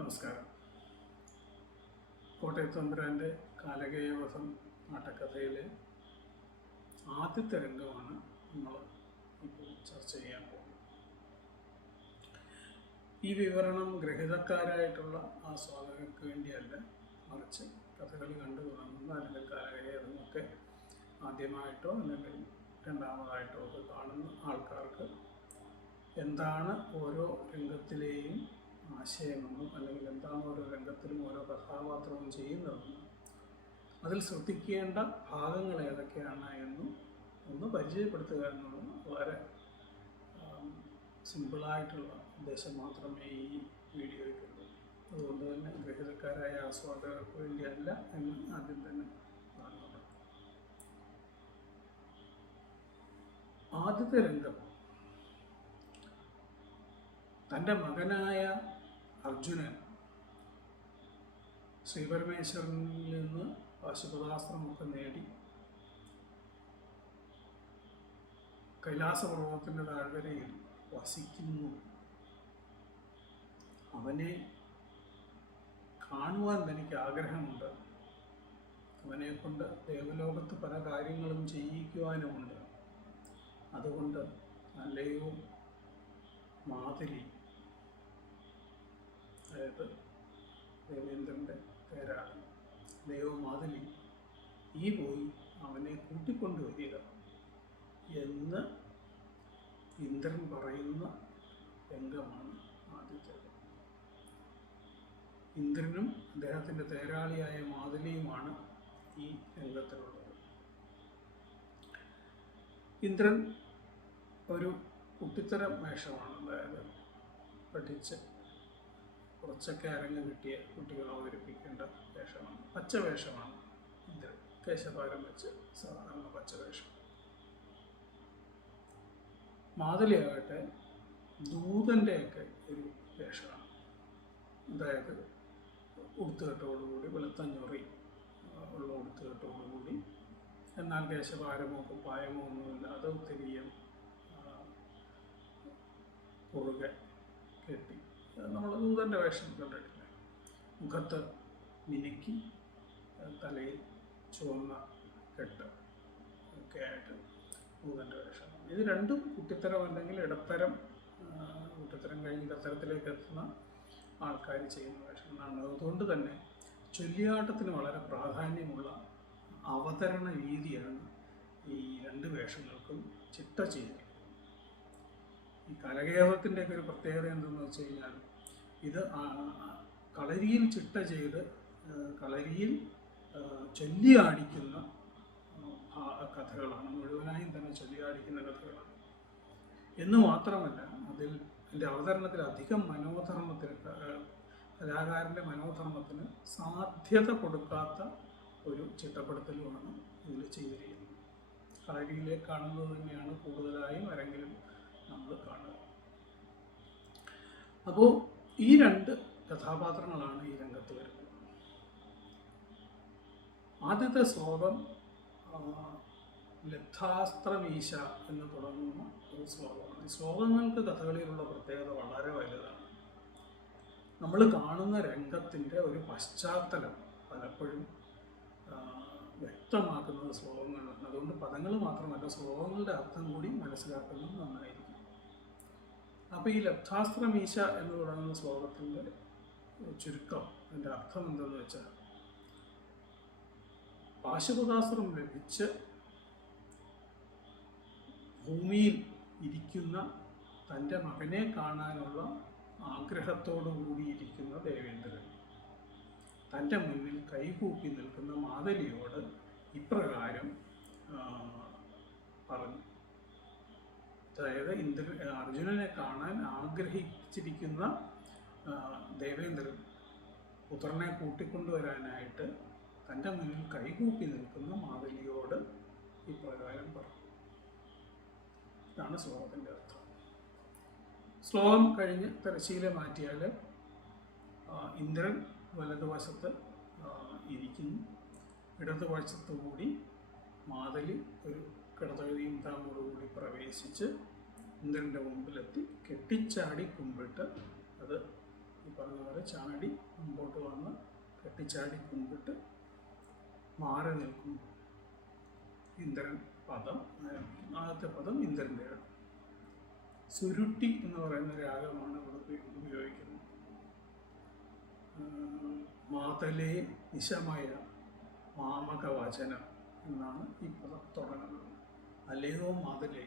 നമസ്കാരം. കോട്ടയത്തമ്പുരാൻ്റെ കാലകേയവധം നാട്ടക്കഥയിലെ ആദ്യത്തെ രംഗമാണ് നമ്മൾ ഇപ്പോൾ ചർച്ച ചെയ്യാൻ പോകുന്നത്. ഈ വിവരണം ഗ്രഹിതക്കാരായിട്ടുള്ള ആസ്വാദകർക്ക് വേണ്ടിയല്ല, മറിച്ച് കഥകളി കണ്ടു തുടങ്ങുന്ന അല്ലെങ്കിൽ കാലകേയവധമൊക്കെ ആദ്യമായിട്ടോ അല്ലെങ്കിൽ രണ്ടാമതായിട്ടോ ഒക്കെ കാണുന്ന ആൾക്കാർക്ക് എന്താണ് ഓരോ രംഗത്തിലെയും ആശയമെന്നും അല്ലെങ്കിൽ എന്താണ് ഓരോ രംഗത്തിലും ഓരോ കഥാപാത്രവും ചെയ്യുന്നതെന്നും അതിൽ ശ്രദ്ധിക്കേണ്ട ഭാഗങ്ങൾ ഏതൊക്കെയാണ് എന്നും ഒന്ന് പരിചയപ്പെടുത്തുക എന്നുള്ളത് വളരെ സിമ്പിളായിട്ടുള്ള ഉദ്ദേശം മാത്രമേ ഈ വീഡിയോയ്ക്കുള്ളൂ. അതുകൊണ്ട് തന്നെ ഗ്രഹിതക്കാരായ ആസ്വാദകർക്ക് വേണ്ടിയല്ല എന്ന് ആദ്യം തന്നെ കാണുന്നത്. ആദ്യത്തെ രംഗം തൻ്റെ മകനായ അർജുനൻ ശ്രീപരമേശ്വരനിൽ നിന്ന് പാശുപതാസ്ത്രമൊക്കെ നേടി കൈലാസപർവ്വതത്തിൻ്റെ താഴ്വരയിൽ വസിക്കുന്നു. അവനെ കാണുവാൻ തനിക്ക് ആഗ്രഹമുണ്ട്. അവനെ കൊണ്ട് ദേവലോകത്ത് പല കാര്യങ്ങളും ചെയ്യിക്കുവാനുമുണ്ട്. അതുകൊണ്ട് അല്ലയോ മാതലി, അതായത് ദേവേന്ദ്രൻ്റെ പേരാണ്, ദേവമാതലി, ഈ പോയി അവനെ കൂട്ടിക്കൊണ്ടുവരിക എന്ന് ഇന്ദ്രൻ പറയുന്ന രംഗമാണ് ആദ്യത്തേത്. ഇന്ദ്രനും അദ്ദേഹത്തിൻ്റെ തേരാളിയായ മാതലിയുമാണ് ഈ രംഗത്തിലുള്ളത്. ഇന്ദ്രൻ ഒരു കുട്ടിത്തരം വേഷമാണ്, അതായത് പഠിച്ച് കുറച്ചൊക്കെ അരങ്ങ് കിട്ടിയ കുട്ടികളെ അവതരിപ്പിക്കേണ്ട വേഷമാണ്, പച്ച വേഷമാണ് ഇന്ദ്രൻ. കേശപാരം വെച്ച് സാധാരണ പച്ച വേഷം. മാതലിയാകട്ടെ ദൂതൻ്റെയൊക്കെ ഒരു വേഷമാണ്, അതായത് ഉടുത്തുകെട്ടോടുകൂടി, വെളുത്തഞ്ഞൊറി ഉള്ള ഉടുത്തുകെട്ടോടുകൂടി, എന്നാൽ കേശപാരമോ കുപ്പായമോ ഒന്നുമില്ലാതെ ഒത്തിരിയും കുറുകെ കെട്ടി നമ്മൾ ദൂതൻ്റെ വേഷം കണ്ടിട്ടില്ല. മുഖത്ത് മിനുക്കി, തലയിൽ ചുവന്ന കെട്ട് ഒക്കെ ആയിട്ട് ദൂതൻ്റെ വേഷം. ഇത് രണ്ടും കുട്ടിത്തരം അല്ലെങ്കിൽ ഇടത്തരം, കുട്ടിത്തരം കഴിഞ്ഞ് ഇടത്തരത്തിലേക്ക് എത്തുന്ന ആൾക്കാർ ചെയ്യുന്ന വേഷങ്ങളാണ്. അതുകൊണ്ട് തന്നെ ചൊല്ലിയാട്ടത്തിന് വളരെ പ്രാധാന്യമുള്ള അവതരണ രീതിയാണ് ഈ രണ്ട് വേഷങ്ങൾക്കും ചിട്ട ചെയ്യുന്നത്. ഈ കലകേയവത്തിൻ്റെയൊക്കെ ഒരു പ്രത്യേകത എന്തെന്ന് വെച്ച് കഴിഞ്ഞാൽ, ഇത് കളരിയിൽ ചിട്ട ചെയ്ത് കളരിയിൽ ചൊല്ലിയാടിക്കുന്ന കഥകളാണ്, മുഴുവനായും തന്നെ ചൊല്ലിയാടിക്കുന്ന കഥകളാണ് എന്ന് മാത്രമല്ല, അതിൻ്റെ അവതരണത്തിൽ അധികം മനോധർമ്മത്തിന്, കലാകാരൻ്റെ മനോധർമ്മത്തിന് സാധ്യത കൊടുക്കാത്ത ഒരു ചിട്ടപ്പെടുത്തലുമാണ് ഇതിൽ ചെയ്തിരിക്കുന്നത്. കളരിയിലേക്ക് കാണുന്നത് തന്നെയാണ് കൂടുതലായും ആരെങ്കിലും നമ്മൾ കാണുക. അപ്പോൾ ഈ രണ്ട് കഥാപാത്രങ്ങളാണ് ഈ രംഗത്ത് വരുന്നത്. ആദ്യത്തെ ശ്ലോകം ലബ്ധാസ്ത്രമീശ എന്ന് തുടങ്ങുന്ന ഒരു ശ്ലോകമാണ്. ഈ ശ്ലോകങ്ങൾക്ക് കഥകളിയിലുള്ള പ്രത്യേകത വളരെ വലുതാണ്. നമ്മൾ കാണുന്ന രംഗത്തിൻ്റെ ഒരു പശ്ചാത്തലം പലപ്പോഴും വ്യക്തമാക്കുന്നത് ശ്ലോകങ്ങളാണ്. അതുകൊണ്ട് പദങ്ങൾ മാത്രമല്ല, ശ്ലോകങ്ങളുടെ അർത്ഥം കൂടി മനസ്സിലാക്കുന്നത് നന്നായിരിക്കും. അപ്പോൾ ഈ ലബ്ധാസ്ത്രമീശ എന്ന് തുടങ്ങുന്ന ശ്ലോകത്തിൻ്റെ ചുരുക്കം, അതിൻ്റെ അർത്ഥം എന്തെന്ന് വെച്ചാൽ, പാശുപതാസ്ത്രം ലഭിച്ച് ഭൂമിയിൽ ഇരിക്കുന്ന തൻ്റെ മകനെ കാണാനുള്ള ആഗ്രഹത്തോടു കൂടിയിരിക്കുന്ന ദേവേന്ദ്രൻ തൻ്റെ മുന്നിൽ കൈകൂപ്പി നിൽക്കുന്ന മാതലിയോട് ഇപ്രകാരം പറഞ്ഞു. അതായത് അർജുനനെ കാണാൻ ആഗ്രഹിച്ചിരിക്കുന്ന ദേവേന്ദ്രൻ പുത്രനെ കൂട്ടിക്കൊണ്ടുവരാനായിട്ട് തൻ്റെ മുന്നിൽ കൈകൂപ്പി നിൽക്കുന്ന മാതലിയോട് ഇപ്രകാരം പറഞ്ഞു. ഇതാണ് ശ്ലോകത്തിൻ്റെ അർത്ഥം. ശ്ലോകം കഴിഞ്ഞ് തിരശ്ശീല മാറ്റിയാൽ ഇന്ദ്രൻ വലതുവശത്ത് ഇരിക്കുന്നു, ഇടതുവശത്തു കൂടി മാതലി ഒരു കിടതകയും താമോടുകൂടി പ്രവേശിച്ച് ഇന്ദ്രൻ്റെ മുമ്പിലെത്തി കെട്ടിച്ചാടി കുമ്പിട്ട് അത് ഈ പറഞ്ഞ പോലെ ചാടി മുമ്പോട്ട് വന്ന് കെട്ടിച്ചാടി കുമ്പിട്ട് മാറി നിൽക്കുന്നു. ഇന്ദ്രൻ പദം ആരംഭിക്കുന്നു. ആദ്യത്തെ പദം ഇന്ദ്രൻ്റെയാണ്. സുരുട്ടി എന്ന് പറയുന്ന രാഗമാണ് ഇവിടെ ഉപയോഗിക്കുന്നത്. മാതലേ നിശമയ മാമകവചനം എന്നാണ് ഈ പദം തുടങ്ങുന്നത്. അല്ലയോ മാതലേ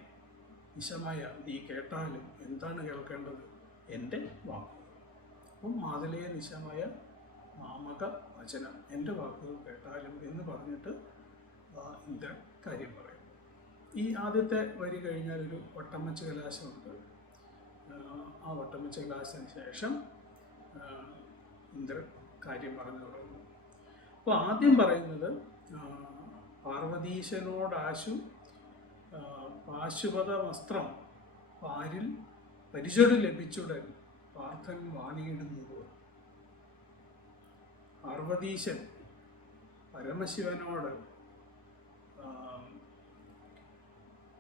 നിശമയ, നീ കേട്ടാലും എന്താണ് കേൾക്കേണ്ടത്? എൻ്റെ വാക്കുകൾ. അപ്പം മാതലേ നിശമയ മാമക വചനം, എൻ്റെ വാക്കുകൾ കേട്ടാലും എന്ന് പറഞ്ഞിട്ട് ഇന്ദ്രൻ കാര്യം പറയും. ഈ ആദ്യത്തെ വരി കഴിഞ്ഞാൽ ഒരു വട്ടമച്ച കലാശമുണ്ട്. ആ വട്ടമച്ച കലാശത്തിന് ശേഷം ഇന്ദ്രൻ കാര്യം പറഞ്ഞു തുടങ്ങുന്നു. അപ്പോൾ ആദ്യം പറയുന്നത് പാർവതീശനോടാശു പാശുപത വസ്ത്രം പാരിൽ പരിചൊടു ലഭിച്ചുടൻ പാർത്ഥൻ വാണിയിടുന്നു. പാർവതീശൻ പരമശിവനോട്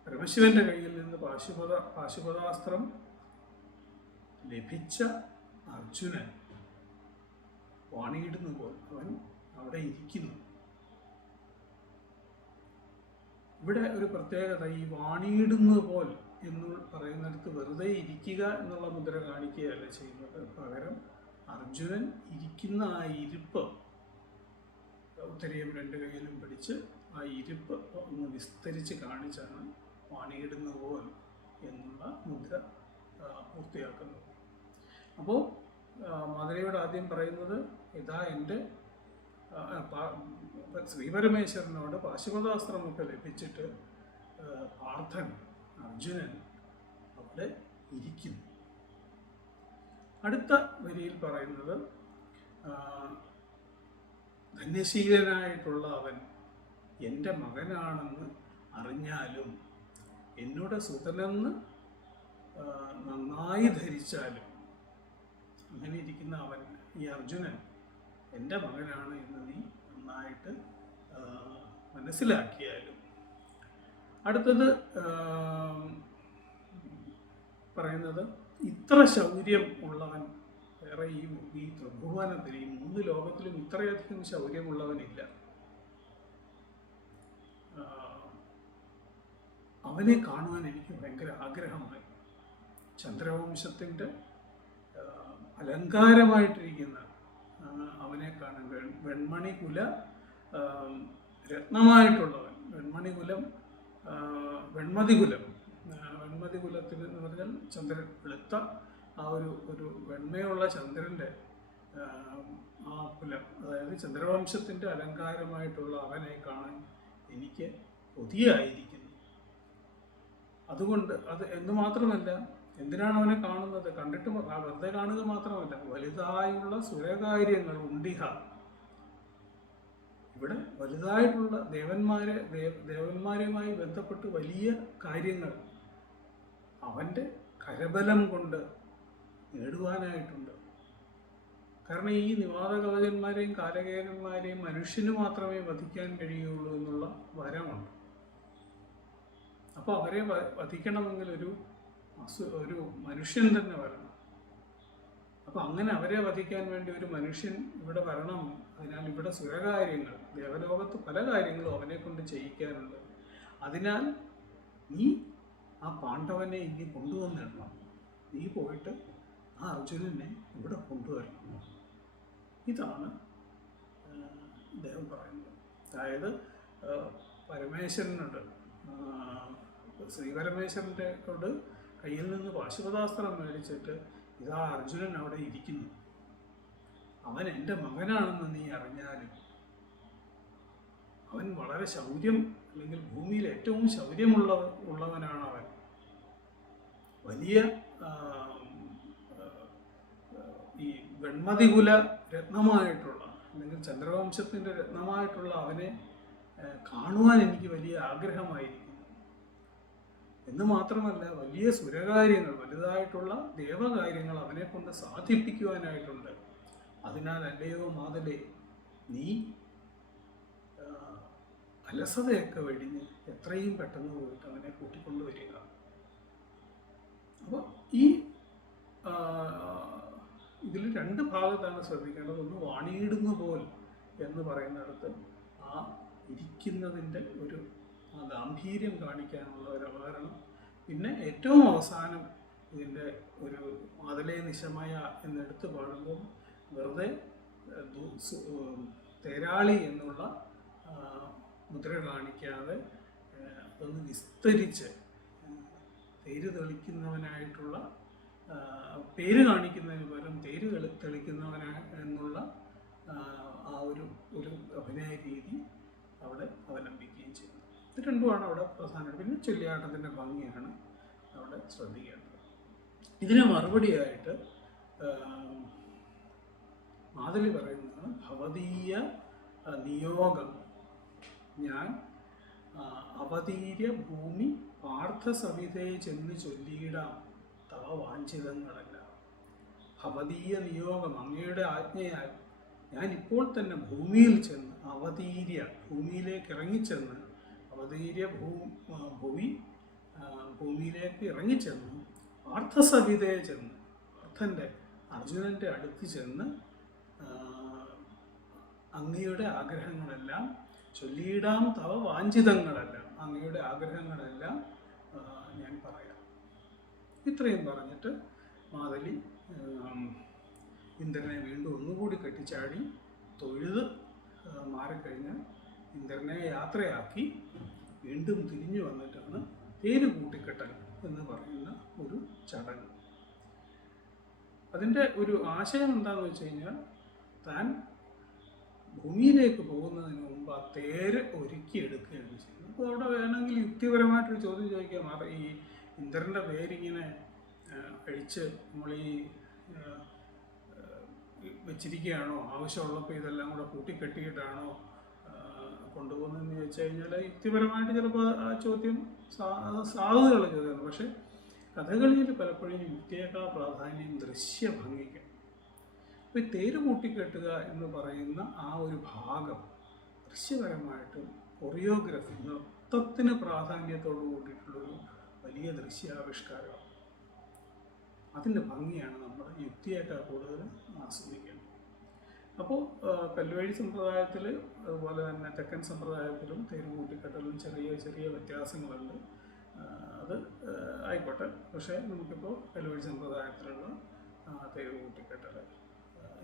പരമശിവന്റെ കയ്യിൽ നിന്ന് പാശുപതാസ്ത്രം ലഭിച്ച അർജുനൻ വാണിയിടുന്നു പോൽ അവൻ അവിടെ ഇരിക്കുന്നു. ഇവിടെ ഒരു പ്രത്യേകത, ഈ വാണിയിടുന്നു പോൽ എന്ന് പറയുന്നിടത്ത് വെറുതെ ഇരിക്കുക എന്നുള്ള മുദ്ര കാണിക്കുകയല്ല ചെയ്യുന്നത്. പകരം അർജുനൻ ഇരിക്കുന്ന ആ ഇരിപ്പ്, ഉത്തരീയം രണ്ട് കൈയിലും പിടിച്ച് ആ ഇരിപ്പ് ഒന്ന് വിസ്തരിച്ച് കാണിച്ചാണ് വാണിയിടുന്ന പോൽ എന്നുള്ള മുദ്ര പൂർത്തിയാക്കുന്നത്. അപ്പോൾ മാതരയോട് ആദ്യം പറയുന്നത്, ഇതാ എൻ്റെ ശ്രീപരമേശ്വരനോട് പാശുപതാസ്ത്രമൊക്കെ ലഭിച്ചിട്ട് പാർത്ഥൻ അർജുനൻ അവിടെ ഇരിക്കുന്നു. അടുത്ത വരിയിൽ പറയുന്നത്, ധന്യശീലനായിട്ടുള്ള അവൻ എൻ്റെ മകനാണെന്ന് അറിഞ്ഞാലും എന്നോട് സുതനെന്ന് നന്നായി ധരിച്ചാലും, അങ്ങനെ ഇരിക്കുന്ന അവൻ, ഈ അർജുനൻ എൻ്റെ മകനാണ് എന്ന് നീ നന്നായിട്ട് മനസ്സിലാക്കിയാലും. അടുത്തത് പറയുന്നത്, ഇത്ര ശൗര്യം ഉള്ളവൻ വേറെ ഈ ത്രിഭുവനത്തിൽ, ഈ 3 ലോകത്തിലും ഇത്രയധികം ശൗര്യമുള്ളവനില്ല. അവനെ കാണുവാൻ എനിക്ക് ഭയങ്കര ആഗ്രഹമായി. ചന്ദ്രവംശത്തിൻ്റെ അലങ്കാരമായിട്ടിരിക്കുന്ന അവനെ കാണാൻ, വെൺമണികുല രത്നമായിട്ടുള്ളവൻ, വെൺമതികുലത്തിന് എന്ന് പറഞ്ഞാൽ ചന്ദ്രൻ, വെളുത്ത ആ ഒരു വെണ്മയുള്ള ചന്ദ്രൻ്റെ ആ കുലം, അതായത് ചന്ദ്രവംശത്തിൻ്റെ അലങ്കാരമായിട്ടുള്ള അവനെ കാണാൻ എനിക്ക് കൊതിയായിരിക്കുന്നു. അതുകൊണ്ട് അത് എന്ന് മാത്രമല്ല, എന്തിനാണ് അവനെ കാണുന്നത്? കണ്ടിട്ട് വെറുതെ കാണുക മാത്രമല്ല, വലുതായുള്ള സുരകാര്യങ്ങൾ ഉണ്ടിഹ, ഇവിടെ വലുതായിട്ടുള്ള ദേവന്മാരുമായി ബന്ധപ്പെട്ട് വലിയ കാര്യങ്ങൾ അവൻ്റെ കരബലം കൊണ്ട് നേടുവാനായിട്ടുണ്ട്. കാരണം ഈ നിവാതകവചന്മാരെയും കാലകേയന്മാരെയും മനുഷ്യന് മാത്രമേ വധിക്കാൻ കഴിയുള്ളൂ എന്നുള്ള വരമുണ്ട്. അപ്പോൾ അവരെ വധിക്കണമെങ്കിൽ ഒരു മനുഷ്യൻ തന്നെ വരണം. അപ്പം അങ്ങനെ അവരെ വധിക്കാൻ വേണ്ടി ഒരു മനുഷ്യൻ ഇവിടെ വരണം. അതിനാൽ ഇവിടെ സുരകാര്യങ്ങൾ, ദേവലോകത്ത് പല കാര്യങ്ങളും അവനെ കൊണ്ട് ചെയ്യിക്കാനുണ്ട്. അതിനാൽ നീ ആ പാണ്ഡവനെ ഇനി കൊണ്ടുവന്നിടണം. നീ പോയിട്ട് ആ അർജുനനെ ഇവിടെ കൊണ്ടുവരണം. ഇതാണ് അദ്ദേഹം പറയുന്നത്. അതായത് പരമേശ്വരനോട്, ശ്രീപരമേശ്വരൻ്റെ കൊണ്ട് കയ്യിൽ നിന്ന് പാശുപതാസ്ത്രം മേടിച്ചിട്ട്, ഇതാ അർജുനൻ അവിടെ ഇരിക്കുന്നു, അവൻ എൻ്റെ മകനാണെന്ന് നീ അറിഞ്ഞാലും, അവൻ വളരെ ശൗര്യം, അല്ലെങ്കിൽ ഭൂമിയിൽ ഏറ്റവും ശൗര്യമുള്ളവനാണ് അവൻ. വലിയ ഈ വെൺമതികുല രത്നമായിട്ടുള്ള, അല്ലെങ്കിൽ ചന്ദ്രവംശത്തിൻ്റെ രത്നമായിട്ടുള്ള അവനെ കാണുവാൻ എനിക്ക് വലിയ ആഗ്രഹമായിരിക്കുന്നു. എന്ന് മാത്രമല്ല, വലിയ സുരകാര്യങ്ങൾ, വലുതായിട്ടുള്ള ദേവകാര്യങ്ങൾ അവനെ കൊണ്ട് സാധിപ്പിക്കുവാനായിട്ടുണ്ട്. അതിനാൽ അല്ലയോ മാതലേ, നീ അലസതയൊക്കെ വെടിഞ്ഞ് എത്രയും പെട്ടെന്ന് പോയിട്ട് അവനെ കൂട്ടിക്കൊണ്ടുവരിക. അപ്പോൾ ഈ ഇതിൽ രണ്ട് ഭാഗത്താണ് ശ്രദ്ധിക്കേണ്ടത്. ഒന്ന് വാണിയിടുന്ന പോൽ എന്ന് പറയുന്നിടത്ത് ആ ഇരിക്കുന്നതിൻ്റെ ഒരു ഗാംഭീര്യം കാണിക്കാനുള്ള ഒരു അവതരണം. പിന്നെ ഏറ്റവും അവസാനം ഇതിൻ്റെ ഒരു മാതലേ നിശമയ എന്നെടുത്ത് പാടുമ്പോൾ വെറുതെ തേരാളി എന്നുള്ള മുദ്ര കാണിക്കാതെ അതൊന്ന് വിസ്തരിച്ച് തേര് തെളിക്കുന്നവനായിട്ടുള്ള പേര് കാണിക്കുന്നതിന് പകരം തേര് എന്നുള്ള ആ ഒരു അഭിനയ രീതി അവിടെ അവലംബിക്കുകയും ചെയ്യുന്നു. ഇത് രണ്ടുമാണ് അവിടെ പ്രധാനം. പിന്നെ ചൊല്ലിയാട്ടത്തിൻ്റെ ഭംഗിയാണ് അവിടെ ശ്രദ്ധിക്കേണ്ടത്. ഇതിന് മറുപടിയായിട്ട് മാതലി പറയുന്നതാണ് ഭവതീയ നിയോഗം. ഞാൻ അവതീര്യ ഭൂമി പാർത്ഥസവിതയെ ചെന്ന് ചൊല്ലിയിടാം തവ വാഞ്ചിതങ്ങളല്ല. ഭവതീയ നിയോഗം, അങ്ങയുടെ ആജ്ഞയാൽ ഞാൻ ഇപ്പോൾ തന്നെ ഭൂമിയിൽ ചെന്ന് ഭൂമിയിലേക്ക് ഇറങ്ങിച്ചെന്ന് അവതീര്യ ഭൂമിയിലേക്ക് ഇറങ്ങിച്ചെന്ന് പാർത്ഥസവിതയെ ചെന്ന് അർജുനൻ്റെ അടുത്ത് ചെന്ന് അങ്ങയുടെ ആഗ്രഹങ്ങളെല്ലാം ചൊല്ലിയിടാം തവ വാഞ്ചിതങ്ങളെല്ലാം, അങ്ങയുടെ ആഗ്രഹങ്ങളെല്ലാം ഞാൻ പറയാം. ഇത്രയും പറഞ്ഞിട്ട് മാതലി ഇന്ദ്രനെ വീണ്ടും ഒന്നുകൂടി കെട്ടിച്ചാടി തൊഴുത് മാറിക്കഴിഞ്ഞ് ഇന്ദ്രനെ യാത്രയാക്കി വീണ്ടും തിരിഞ്ഞു വന്നിട്ടാണ് തേര് കൂട്ടിക്കെട്ടൽ എന്ന് പറയുന്ന ഒരു ചടങ്ങ്. അതിൻ്റെ ഒരു ആശയം എന്താണെന്ന് വെച്ച് കഴിഞ്ഞാൽ, താൻ ഭൂമിയിലേക്ക് പോകുന്നതിന് മുമ്പ് ആ തേര് ഒരുക്കിയെടുക്കുകയാണ് ചെയ്യുന്നത്. അപ്പോൾ അവിടെ വേണമെങ്കിൽ യുക്തിപരമായിട്ടൊരു ചോദ്യം ചോദിക്കാം, ഈ ഇന്ദ്രൻ്റെ പേരിങ്ങനെ അഴിച്ച് നമ്മൾ വെച്ചിരിക്കുകയാണോ, ആവശ്യമുള്ളപ്പോൾ ഇതെല്ലാം കൂടെ കൂട്ടിക്കെട്ടിയിട്ടാണോ കൊണ്ടുപോകുന്നതെന്ന് ചോദിച്ചു കഴിഞ്ഞാൽ യുക്തിപരമായിട്ട് ചിലപ്പോൾ ആ ചോദ്യം സാധ്യതയുള്ള ചോദ്യമാണ്. പക്ഷേ കഥകളിയിൽ പലപ്പോഴും യുക്തിയേക്കാൾ പ്രാധാന്യം ദൃശ്യഭംഗിക്ക്. അപ്പോൾ ഈ തേര് കൂട്ടിക്കെട്ടുക എന്ന് പറയുന്ന ആ ഒരു ഭാഗം ദൃശ്യപരമായിട്ടും കൊറിയോഗ്രഫി, നൃത്തത്തിന് പ്രാധാന്യത്തോട് കൂട്ടിയിട്ടുള്ളൊരു വലിയ ദൃശ്യാവിഷ്കാരമാണ്. അതിൻ്റെ ഭംഗിയാണ് നമ്മൾ യുക്തിയേക്കാൾ കൂടുതൽ ആസ്വദിക്കേണ്ടത്. അപ്പോൾ കല്ലുവഴി സമ്പ്രദായത്തിൽ അതുപോലെ തന്നെ തെക്കൻ സമ്പ്രദായത്തിലും തേര് കൂട്ടിക്കെട്ടലും ചെറിയ ചെറിയ വ്യത്യാസങ്ങളുണ്ട്. അത് ആയിക്കോട്ടെ. പക്ഷേ നമുക്കിപ്പോൾ കല്ലുവഴി സമ്പ്രദായത്തിലുള്ള തേര് കൂട്ടിക്കെട്ടൽ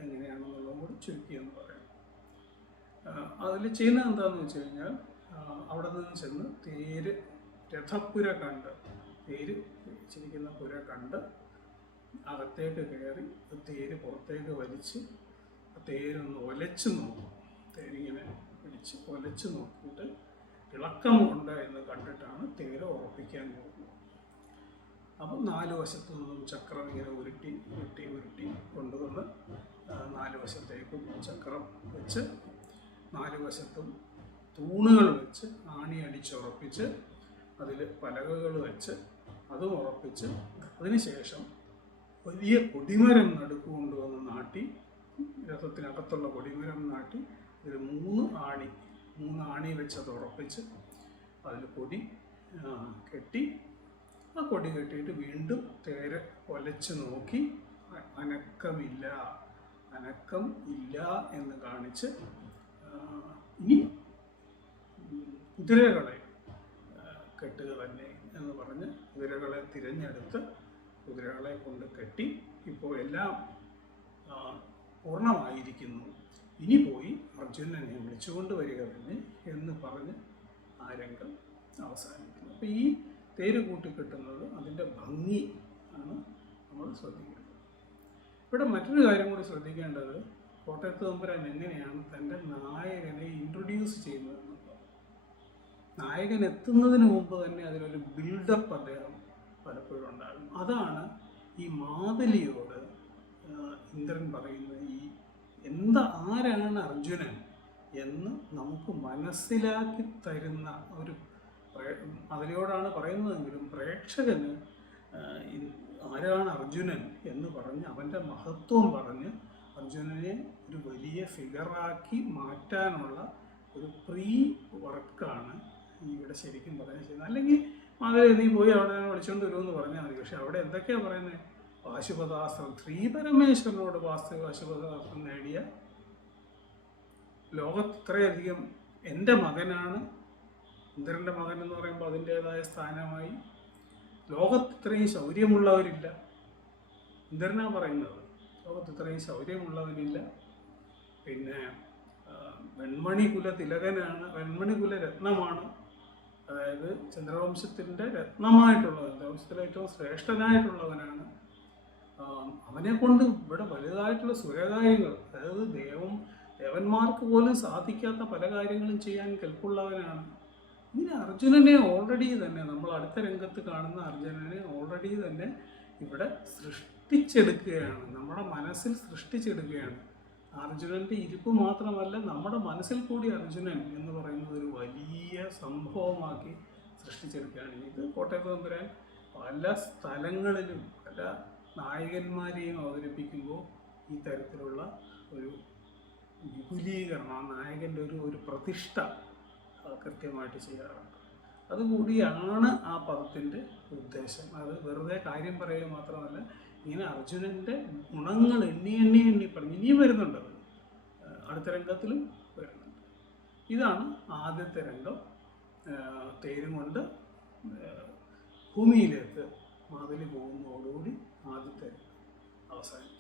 എങ്ങനെയാണെന്നുള്ളതും കൂടി ചുരുക്കിയെന്ന് പറയാം. അതിൽ ചെയ്യുന്നത് എന്താണെന്ന് വെച്ച് കഴിഞ്ഞാൽ, അവിടെ നിന്ന് ചെന്ന് തേര് രഥപ്പുര കണ്ട്, തേര് വെച്ചിരിക്കുന്ന പുര കണ്ട് അകത്തേക്ക് കയറി തേര് പുറത്തേക്ക് വലിച്ച് തേരൊന്ന് ഒലച്ച് നോക്കും. തേരിങ്ങനെ പിടിച്ച് ഒലച്ച് നോക്കിയിട്ട് ഇളക്കമുണ്ട് എന്ന് കണ്ടിട്ടാണ് തേര് ഉറപ്പിക്കാൻ പോകുന്നത്. അപ്പം 4 വശത്തു നിന്നും ചക്രം ഇങ്ങനെ ഉരുട്ടി ഉരുട്ടി ഉരുട്ടി കൊണ്ടുവന്ന് 4 വശത്തേക്കും ചക്രം വെച്ച് 4 വശത്തും തൂണുകൾ വെച്ച് ആണി അടിച്ചുറപ്പിച്ച് അതിൽ പലകകൾ വെച്ച് അതും ഉറപ്പിച്ച് അതിനുശേഷം വലിയ കൊടിമരം നടുക്ക് കൊണ്ടുവന്ന് നാട്ടി, രഥത്തിനകത്തുള്ള കൊടിമരം നാട്ടി അതിൽ 3 ആണി വെച്ച് അത് ഉറപ്പിച്ച് അതിൽ കൊടി കെട്ടി, ആ കൊടി കെട്ടിയിട്ട് വീണ്ടും തേര് ഒലച്ച് നോക്കി അനക്കം ഇല്ല എന്ന് കാണിച്ച് ഇനി കുതിരകളെ കെട്ടുക തന്നെ എന്ന് പറഞ്ഞ് കുതിരകളെ തിരഞ്ഞെടുത്ത് കുതിരകളെ കൊണ്ട് കെട്ടി ഇപ്പോൾ എല്ലാം പൂർണ്ണമായിരിക്കുന്നു, ഇനി പോയി അർജുനനെ വിളിച്ചുകൊണ്ട് വരിക തന്നെ എന്ന് പറഞ്ഞ് ആ രംഗം അവസാനിക്കുന്നു. അപ്പോൾ ഈ തേര് കൂട്ടിക്കെട്ടുന്നത് അതിൻ്റെ ഭംഗി ആണ് നമ്മൾ ശ്രദ്ധിക്കേണ്ടത്. ഇവിടെ മറ്റൊരു കാര്യം കൂടി ശ്രദ്ധിക്കേണ്ടത്, കോട്ടയത്ത് തമ്പുരാൻ എങ്ങനെയാണ് തൻ്റെ നായകനെ ഇൻട്രൊഡ്യൂസ് ചെയ്യുന്നതെന്നുള്ളത്. നായകൻ എത്തുന്നതിന് മുമ്പ് തന്നെ അതിലൊരു ബിൽഡപ്പ് അദ്ദേഹം പലപ്പോഴും ഉണ്ടാകും. അതാണ് ഈ മാതലിയോട് ഇന്ദ്രൻ പറയുന്ന ആരാണ് അർജുനൻ എന്ന് നമുക്ക് മനസ്സിലാക്കി തരുന്ന ഒരു മാതലിയോടാണ് പറയുന്നതെങ്കിലും പ്രേക്ഷകന് ആരാണ് അർജുനൻ എന്ന് പറഞ്ഞ് അവൻ്റെ മഹത്വം പറഞ്ഞ് അർജുനനെ ഒരു വലിയ ഫിഗറാക്കി മാറ്റാനുള്ള ഒരു പ്രീ വർക്കാണ് ഇവിടെ ശരിക്കും പറയാൻ ചെയ്യുന്നത്. അല്ലെങ്കിൽ മാതലി നീ പോയി അവിടെ വിളിച്ചുകൊണ്ട് വരുമെന്ന് പറഞ്ഞാൽ മതി. പക്ഷെ അവിടെ എന്തൊക്കെയാണ് പറയുന്നത്? പാശുപതാസ്ത്രം ശ്രീപരമേശ്വരനോട് പാശുപതാസ്ത്രം നേടിയ, ലോകത്ത് ഇത്രയധികം എൻ്റെ മകനാണ്, ഇന്ദ്രൻ്റെ മകൻ എന്ന് പറയുമ്പോൾ അതിൻ്റേതായ സ്ഥാനമായി, ലോകത്ത് ഇത്രയും ശൗര്യമുള്ളവരില്ല. ഇന്ദ്രനാ പറയുന്നത്, ലോകത്ത് ഇത്രയും ശൗര്യമുള്ളവരില്ല. പിന്നെ വെൺമണികുല തിലകനാണ്, വെൺമണികുല രത്നമാണ്, അതായത് ചന്ദ്രവംശത്തിൻ്റെ രത്നമായിട്ടുള്ളത്, ചന്ദ്രവംശത്തിലെ ഏറ്റവും ശ്രേഷ്ഠനായിട്ടുള്ളവനാണ്. അവനെ കൊണ്ട് ഇവിടെ വലുതായിട്ടുള്ള സുരകാര്യങ്ങൾ, അതായത് ദേവന്മാർക്ക് പോലും സാധിക്കാത്ത പല കാര്യങ്ങളും ചെയ്യാൻ കെൽപ്പുള്ളവനാണ്. ഇങ്ങനെ അർജുനനെ ഓൾറെഡി തന്നെ, നമ്മൾ അടുത്ത രംഗത്ത് കാണുന്ന അർജുനനെ ഓൾറെഡി തന്നെ ഇവിടെ സൃഷ്ടിച്ചെടുക്കുകയാണ്, നമ്മുടെ മനസ്സിൽ സൃഷ്ടിച്ചെടുക്കുകയാണ്. അർജുനൻ്റെ ഇരിപ്പ് മാത്രമല്ല, നമ്മുടെ മനസ്സിൽ കൂടി അർജുനൻ എന്ന് പറയുന്നത് ഒരു വലിയ സംഭവമാക്കി സൃഷ്ടിച്ചെടുക്കുകയാണ്. ഇത് കോട്ടയത്ത് തമ്പുരാൻ പല സ്ഥലങ്ങളിലും പല നായകന്മാരെയും അവതരിപ്പിക്കുമ്പോൾ ഈ തരത്തിലുള്ള ഒരു വിപുലീകരണം, ആ നായകൻ്റെ ഒരു പ്രതിഷ്ഠ കൃത്യമായിട്ട് ചെയ്യാറുണ്ട്. അതുകൂടിയാണ് ആ പദത്തിൻ്റെ ഉദ്ദേശം. അത് വെറുതെ കാര്യം പറയുക മാത്രമല്ല, ഇങ്ങനെ അർജുനൻ്റെ ഗുണങ്ങൾ എണ്ണി പറഞ്ഞ് ഇനിയും വരുന്നുണ്ടത്, അടുത്ത രംഗത്തിലും വരുന്നുണ്ട്. ഇതാണ് ആദ്യത്തെ രംഗം. തേരും കൊണ്ട് ഭൂമിയിലേക്ക് മാവേലി പോകുന്നതോടുകൂടി ആദ്യത്തെ രംഗം അവസാനിക്കും.